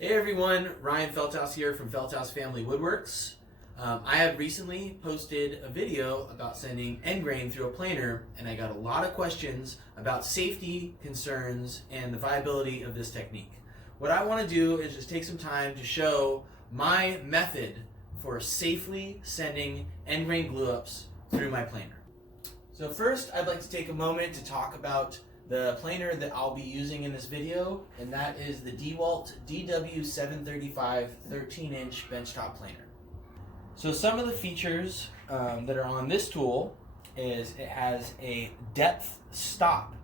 Hey everyone, Ryan Feldthouse here from Feldthouse Family Woodworks. I have recently posted a video about sending end grain through a planer, and I got a lot of questions about safety concerns and the viability of this technique. What I want to do is just take some time to show my method for safely sending end grain glue ups through my planer. So first, I'd like to take a moment to talk about the planer that I'll be using in this video, and that is the DeWalt DW735 13-inch benchtop planer. So some of the features that are on this tool is it has a depth stop.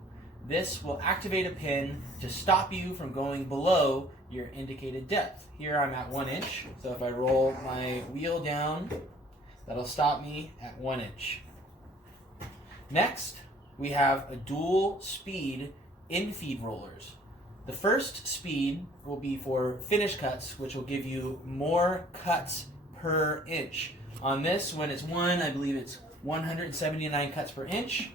This will activate a pin to stop you from going below your indicated depth. Here I'm at 1 inch, so if I roll my wheel down, that'll stop me at 1 inch. Next, we have a dual speed in-feed rollers. The first speed will be for finish cuts, which will give you more cuts per inch. On this, when it's 1, I believe it's 179 cuts per inch.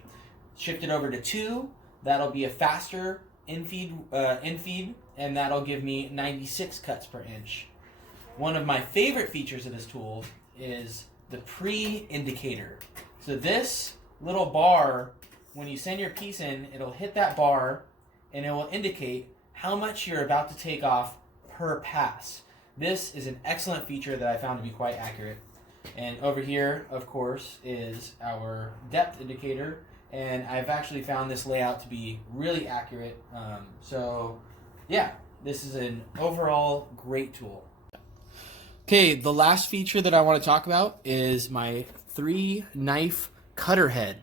Shift it over to 2, that'll be a faster in-feed, and that'll give me 96 cuts per inch. One of my favorite features of this tool is the pre-indicator. So this little bar, when you send your piece in, it'll hit that bar and it will indicate how much you're about to take off per pass. This is an excellent feature that I found to be quite accurate. And over here, of course, is our depth indicator, and I've actually found this layout to be really accurate. So yeah, this is an overall great tool. Okay, the last feature that I want to talk about is my 3-knife cutter head.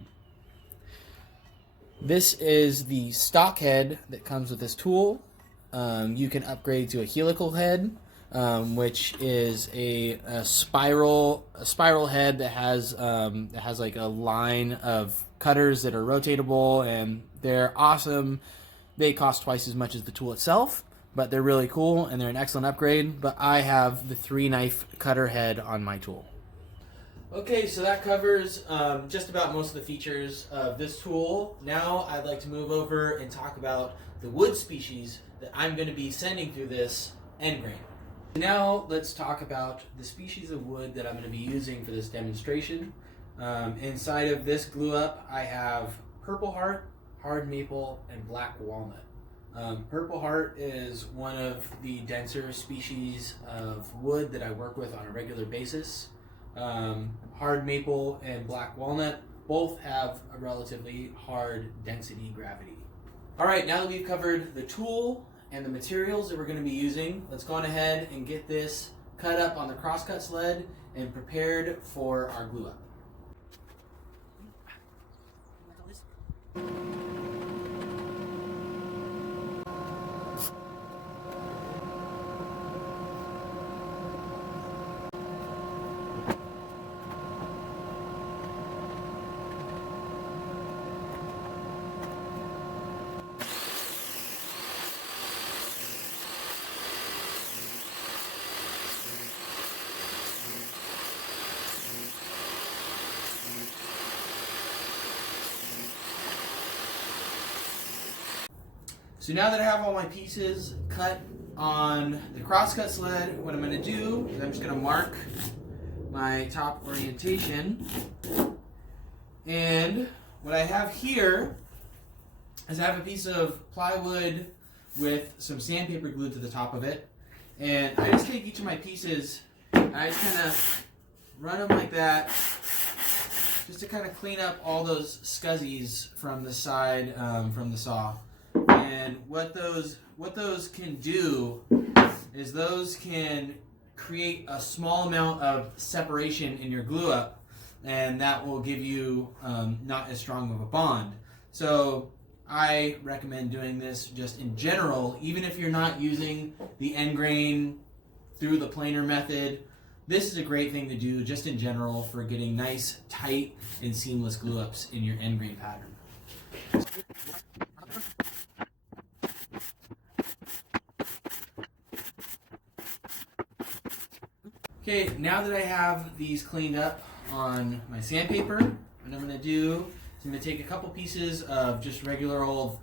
This is the stock head that comes with this tool. You can upgrade to a helical head, which is a spiral head that has like a line of cutters that are rotatable, and they're awesome. They cost twice as much as the tool itself, but they're really cool and they're an excellent upgrade. But I have the 3-knife cutter head on my tool. Okay, so that covers just about most of the features of this tool. Now I'd like to move over and talk about the wood species that I'm going to be sending through this end grain. Now let's talk about the species of wood that I'm going to be using for this demonstration. Inside of this glue up, I have purple heart, hard maple, and black walnut. Purple heart is one of the denser species of wood that I work with on a regular basis. Hard maple and black walnut both have a relatively hard density gravity. Alright, now that we've covered the tool and the materials that we're going to be using, let's go on ahead and get this cut up on the crosscut sled and prepared for our glue up. So now that I have all my pieces cut on the crosscut sled, what I'm going to do is I'm just going to mark my top orientation. And what I have here is I have a piece of plywood with some sandpaper glued to the top of it. And I just take each of my pieces and I just kind of run them like that, just to kind of clean up all those scuzzies from the side from the saw. And what those can do is those can create a small amount of separation in your glue up, and that will give you not as strong of a bond. So I recommend doing this just in general, even if you're not using the end grain through the planer method. This is a great thing to do just in general for getting nice, tight, and seamless glue ups in your end grain pattern. Okay, now that I have these cleaned up on my sandpaper, what I'm going to do is I'm going to take a couple pieces of just regular old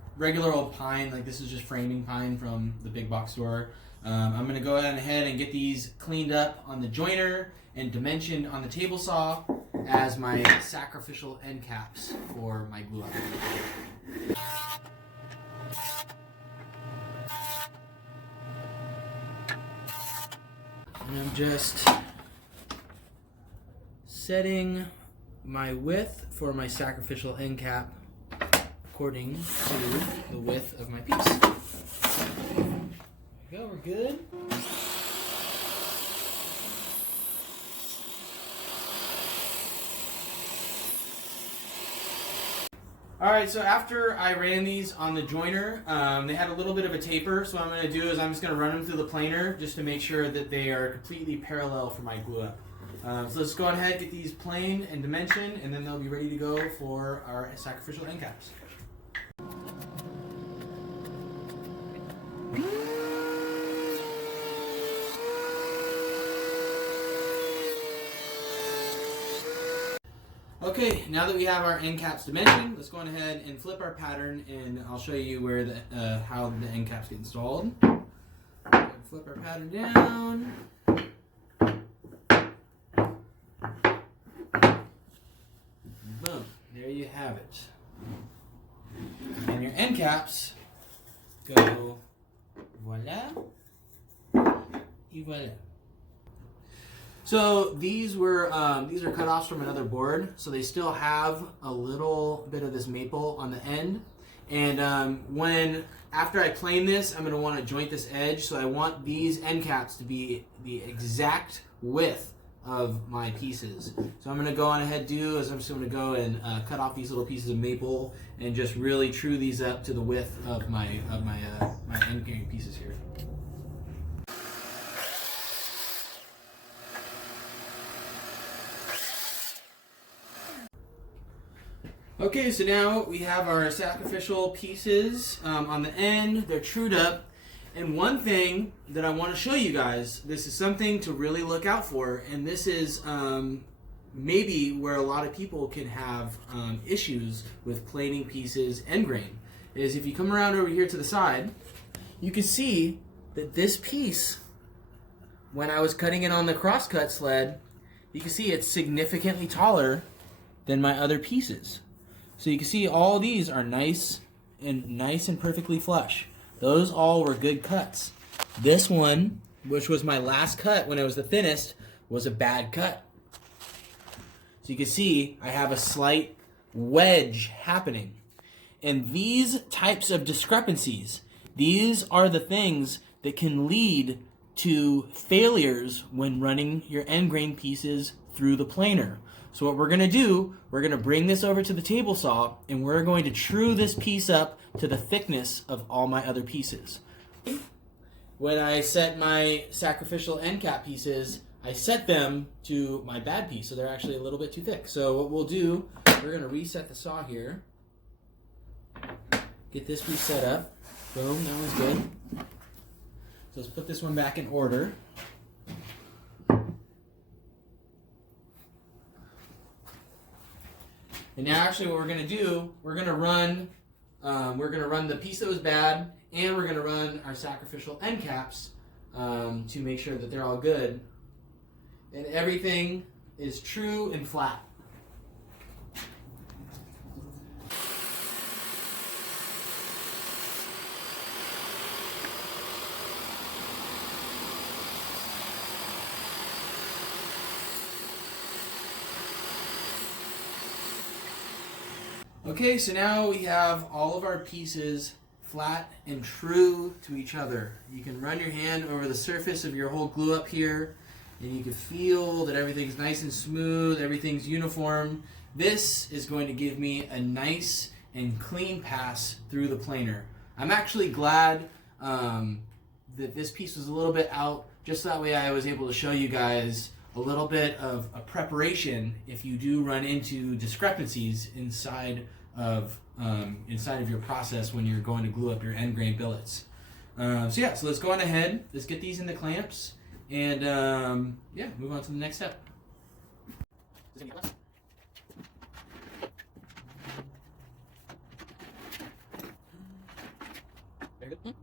pine, like this is just framing pine from the big box store. I'm going to go ahead and get these cleaned up on the joiner and dimensioned on the table saw as my sacrificial end caps for my glue up. And I'm just setting my width for my sacrificial end cap according to the width of my piece. There we go, we're good. Alright, so after I ran these on the joiner, they had a little bit of a taper, so what I'm going to do is I'm just going to run them through the planer just to make sure that they are completely parallel for my glue up. So let's go ahead and get these planed and dimensioned, and then they'll be ready to go for our sacrificial end caps. Okay, now that we have our end caps dimensioned, let's go ahead and flip our pattern, and I'll show you where the how the end caps get installed. Flip our pattern down. Boom, there you have it. And your end caps go voila, et voila. So these are cutoffs from another board, so they still have a little bit of this maple on the end. And after I plane this, I'm going to want to joint this edge, so I want these end caps to be the exact width of my pieces. So I'm going to go on ahead I'm just going to go and cut off these little pieces of maple and just really true these up to the width of my end game pieces here. Okay, so now we have our sacrificial pieces on the end. They're trued up. And one thing that I want to show you guys, this is something to really look out for, and this is maybe where a lot of people can have issues with planing pieces end grain, is if you come around over here to the side, you can see that this piece, when I was cutting it on the crosscut sled, you can see it's significantly taller than my other pieces. So you can see all these are nice and perfectly flush. Those all were good cuts. This one, which was my last cut when it was the thinnest, was a bad cut. So you can see I have a slight wedge happening. And these types of discrepancies, these are the things that can lead to failures when running your end grain pieces through the planer. So what we're going to do, we're going to bring this over to the table saw, and we're going to true this piece up to the thickness of all my other pieces. When I set my sacrificial end cap pieces, I set them to my bad piece, so they're actually a little bit too thick. So what we'll do, we're going to reset the saw here, get this piece set up. Boom, that one's good. So let's put this one back in order. And now actually what we're going to do, we're going to run the piece that was bad, and we're going to run our sacrificial end caps to make sure that they're all good. And everything is true and flat. Okay, so now we have all of our pieces flat and true to each other. You can run your hand over the surface of your whole glue up here, and you can feel that everything's nice and smooth, everything's uniform. This is going to give me a nice and clean pass through the planer. I'm actually glad that this piece was a little bit out, just that way I was able to show you guys a little bit of a preparation if you do run into discrepancies inside of your process when you're going to glue up your end grain billets. So let's go on ahead, let's get these in the clamps, and move on to the next step. Very good.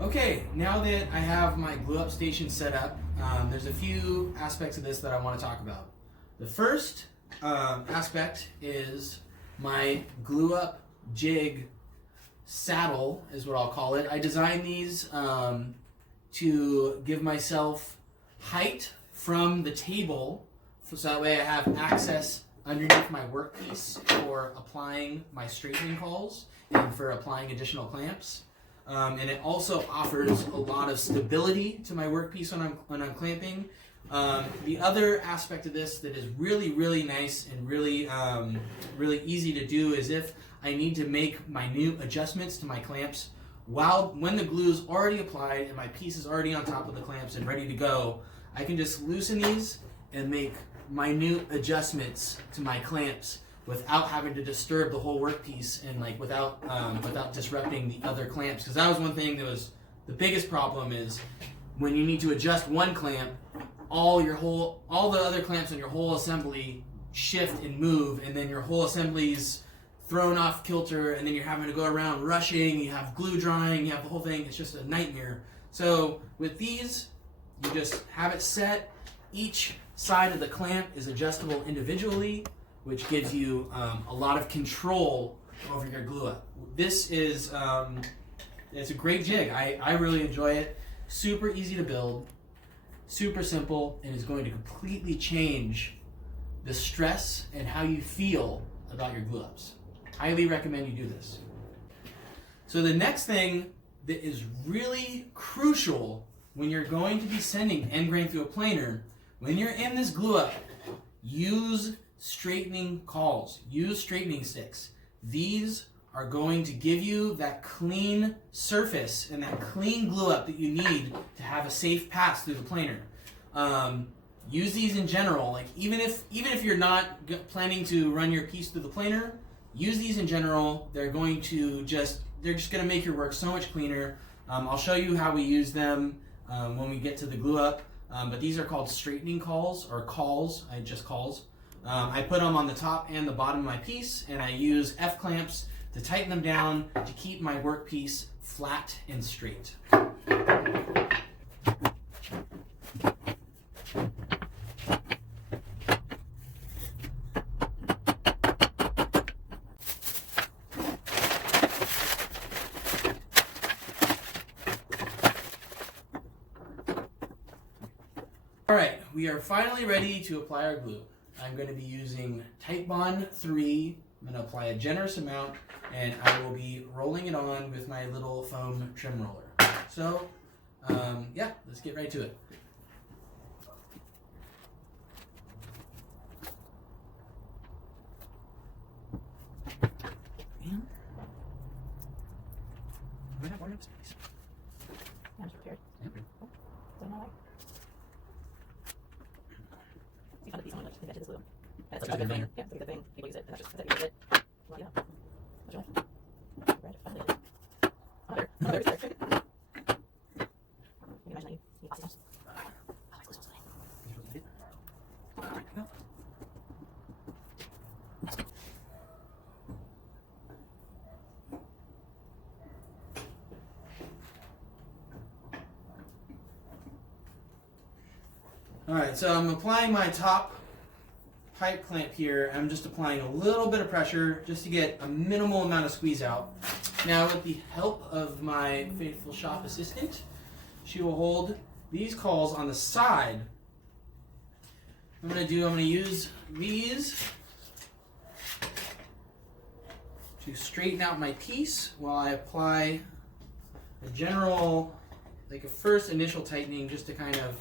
Okay, now that I have my glue up station set up, there's a few aspects of this that I want to talk about. The first aspect is my glue up jig saddle is what I'll call it. I designed these to give myself height from the table so that way I have access underneath my workpiece for applying my straightening cauls and for applying additional clamps. And it also offers a lot of stability to my workpiece when I'm clamping. The other aspect of this that is really, really nice and really, really easy to do is if I need to make minute adjustments to my clamps when the glue is already applied and my piece is already on top of the clamps and ready to go, I can just loosen these and make minute adjustments to my clamps without having to disturb the whole workpiece and without disrupting the other clamps. Because that was one thing that was the biggest problem is when you need to adjust one clamp, all the other clamps on your whole assembly shift and move, and then your whole assembly's thrown off kilter, and then you're having to go around rushing, you have glue drying, you have the whole thing. It's just a nightmare. So with these, you just have it set. Each side of the clamp is adjustable individually, which gives you a lot of control over your glue up. This is it's a great jig. I really enjoy it. Super easy to build, super simple, and is going to completely change the stress and how you feel about your glue ups. Highly recommend you do this. So the next thing that is really crucial when you're going to be sending end grain through a planer, when you're in this glue up, use straightening cauls, use straightening sticks. These are going to give you that clean surface and that clean glue up that you need to have a safe pass through the planer. Use these in general, like even if you're not planning to run your piece through the planer, use these in general. They're just going to make your work so much cleaner. I'll show you how we use them when we get to the glue up. But these are called straightening cauls or cauls. I put them on the top and the bottom of my piece, and I use F clamps to tighten them down to keep my workpiece flat and straight. Alright, we are finally ready to apply our glue. I'm going to be using Titebond 3. I'm going to apply a generous amount, and I will be rolling it on with my little foam trim roller. So, yeah, let's get right to it. I'm prepared. Yeah. Oh, don't know why. You found a piece on it, I think that did this glue. That's a good thing. Yeah, it's a good thing. People use it, and that's it, you use it. Well, yeah. What's your life? Red, finally. Oh, there. Oh, there's there. Can you imagine that you pass it? I like glue splitting. Alright, so I'm applying my top pipe clamp here. I'm just applying a little bit of pressure just to get a minimal amount of squeeze out. Now, with the help of my faithful shop assistant, she will hold these cauls on the side. I'm going to use these to straighten out my piece while I apply a general, like a first initial tightening just to kind of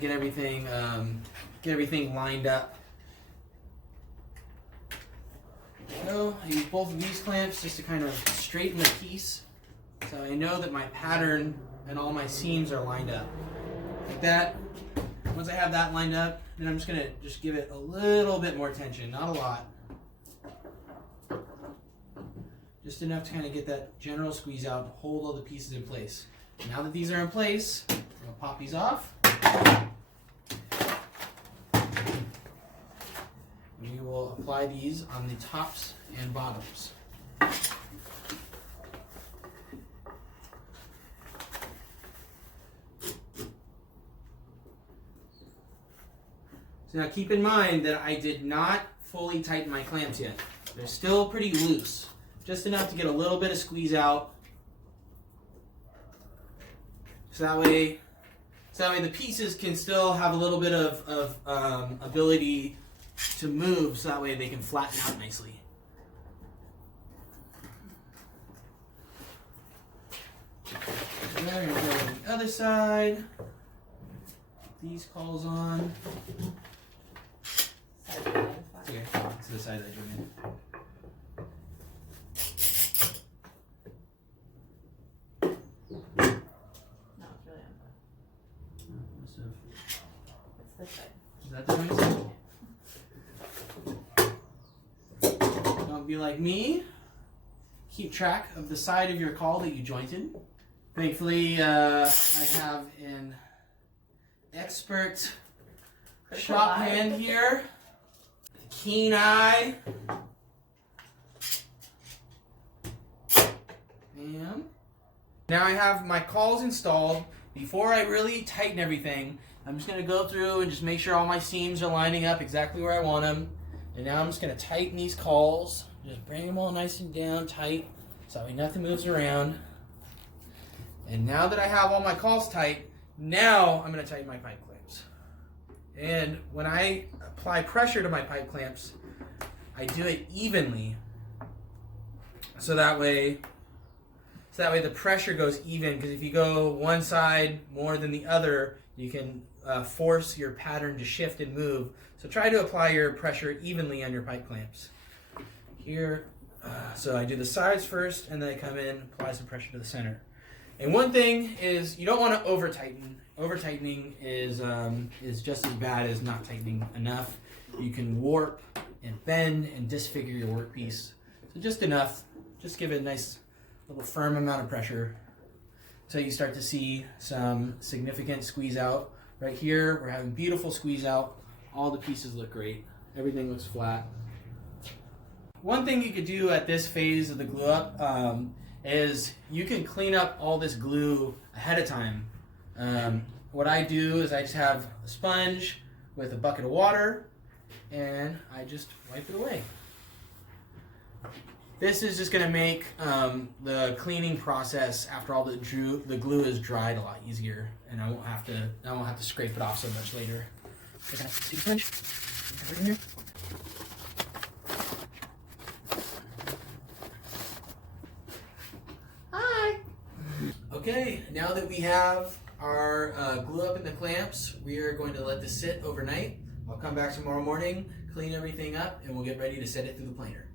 get everything lined up. So I use both of these clamps just to kind of straighten the piece, so I know that my pattern and all my seams are lined up. Like that. Once I have that lined up, then I'm just gonna give it a little bit more tension, not a lot. Just enough to kind of get that general squeeze out and hold all the pieces in place. Now that these are in place, I'm gonna pop these off. We will apply these on the tops and bottoms. So now keep in mind that I did not fully tighten my clamps yet. They're still pretty loose, just enough to get a little bit of squeeze out. So that way the pieces can still have a little bit of ability to move, so that way they can flatten out nicely. And then we're going to go to the other side. These Cauls on. Okay, to the side that I drew in. No, it's really on. Must have. It's this side. Is that the right side? Don't be like me. Keep track of the side of your caul that you jointed. Thankfully, I have an expert shop hand here. Keen eye. And now I have my Cauls installed. Before I really tighten everything, I'm just going to go through and just make sure all my seams are lining up exactly where I want them. And now I'm just going to tighten these Cauls. Just bring them all nice and down tight so that way nothing moves around. And now that I have all my Cauls tight, now I'm going to tighten my pipe clamps. And when I apply pressure to my pipe clamps, I do it evenly, so that way the pressure goes even, because if you go one side more than the other, you can force your pattern to shift and move. So try to apply your pressure evenly on your pipe clamps. Here, so I do the sides first, and then I come in, apply some pressure to the center. And one thing is, you don't want to over tighten. Over tightening is just as bad as not tightening enough. You can warp and bend and disfigure your workpiece. So just enough. Just give it a nice little firm amount of pressure until you start to see some significant squeeze out. Right here, we're having beautiful squeeze out. All the pieces look great. Everything looks flat. One thing you could do at this phase of the glue up is you can clean up all this glue ahead of time. What I do is I just have a sponge with a bucket of water and I just wipe it away. This is just going to make the cleaning process after all the glue is dried a lot easier, and I won't have to scrape it off so much later. Take out the sponge. Put it in here. Hi. Okay, now that we have our glue up in the clamps, we are going to let this sit overnight. I'll come back tomorrow morning, clean everything up, and we'll get ready to set it through the planer.